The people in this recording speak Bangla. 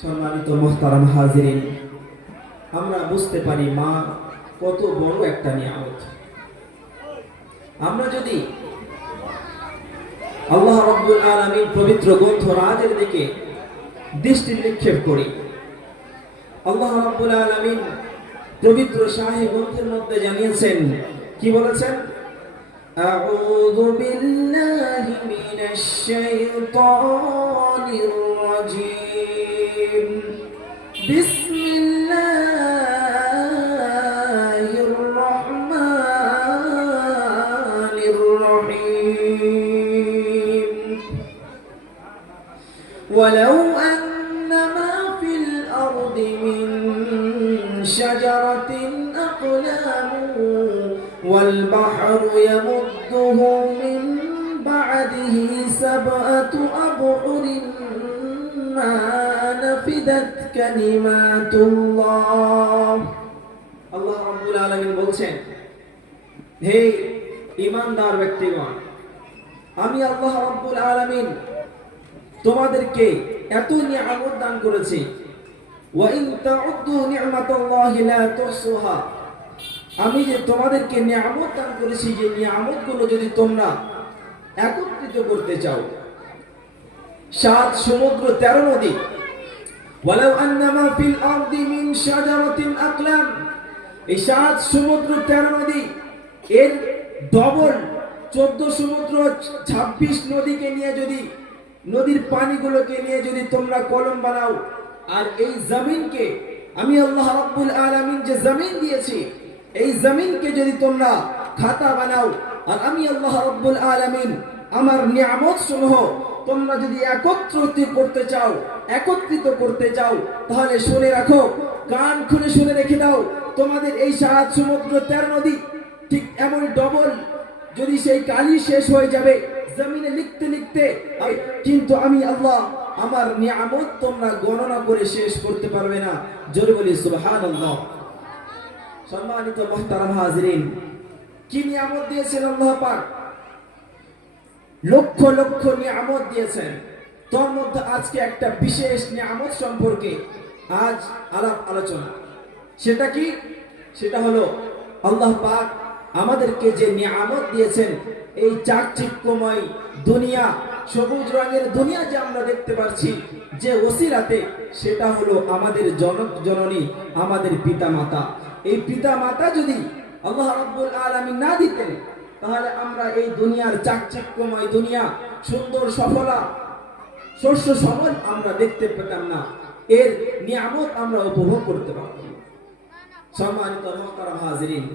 সম্মানিত মোহতারাম হাজিরিন আমরা বুঝতে পারি মা কত বড় একটা নিয়ামত আমরা যদি আল্লাহ রব্বুল আলমীর পবিত্র গ্রন্থ রাজের দিকে দৃষ্টি নিক্ষেপ করি আল্লাহ রব্বুল আলমিন পবিত্র শাহী গ্রন্থের মধ্যে জানিয়েছেন কি বলেছেন أعوذ بالله من الشيطان الرجيم ولو أن ما في الأرض من شجرة أقلام والبحر يمده من بعده سبعة أبحر নাফিদাত কালিমাতুল্লাহ আল্লাহ রাব্বুল আলামিন বলছেন, হে ইমানদার ব্যক্তিগণ, আমি আল্লাহ রাব্বুল আলামিন তোমাদেরকে এত নিয়ামত দান করেছি। ওয়া ইন তাউদ্দু নি'মাতাল্লাহি লা তুহসুহা, আমি যে তোমাদেরকে নিয়ামত দান করেছি, যে নিয়ামতগুলো যদি তোমরা একত্রিত করতে চাও, সাত সমুদ্র তেরো নদী ওয়ালাউ আন্নামা ফিল আরদি মিন শাজারাতিন আকলাম। এই সাত সমুদ্র, তেরো নদী, এর চোদ্দ সমুদ্র, ছাব্বিশ নদীকে নিয়ে যদি, নদীর পানিগুলোকে নিয়ে যদি তোমরা কলম বানাও, আর এই জমিনকে, আমি আল্লাহ রাব্বুল আলামিন যে জমিন দিয়েছি, এই জমিনকে যদি তোমরা খাতা বানাও, আর আমি আল্লাহ রাব্বুল আলামিন আমার নিয়ামত সমূহ তোমরা যদি একত্রিত করতে চাও, একত্রিত করতে চাও, তাহলে শুনে রাখো, কান খুলে শুনে রেখে দাও, তোমাদের এই সাত সমুদ্র তেরো নদী, ঠিক এমন ডবল, যদি সেই কালি শেষ হয়ে যাবে, জমিনে লিখতে লিখতে, কিন্তু আমি আল্লাহ, আমার নিয়ামত তোমরা গণনা করে শেষ করতে পারবে না। জোরে বলি, সুবহানাল্লাহ। সম্মানিত মোহতারাম হাজরিন, কি নিয়ামত দিয়েছেন আল্লাহ পাক? লক্ষ লক্ষ নিয়ামত দিয়েছেন। তোর মধ্যে আজকে একটা বিশেষ নিয়ামত সম্পর্কে আজ আলাপ আলোচনা। সেটা কি? সেটা হলো, আল্লাহ পাক আমাদেরকে যে নিয়ামত দিয়েছেন, এই চাকচিক্যময় দুনিয়া, সবুজ রঙের দুনিয়া যে আমরা দেখতে পাচ্ছি যে ওসিলাতে, সেটা হলো আমাদের জনক জননী, আমাদের পিতা মাতা এই পিতা মাতা যদি আল্লাহ রাব্বুল আলামিন না দিতেন তাহলে আমরা এই দুনিয়ার চাকচাক্যময় দুনিয়া, সুন্দর সফলা, শস্য সমল আমরা দেখতে পেতাম না এর নিয়ামত আমরা উপভোগ করতে পারতাম। সম্মানিত মহাজরিন হাজিরিন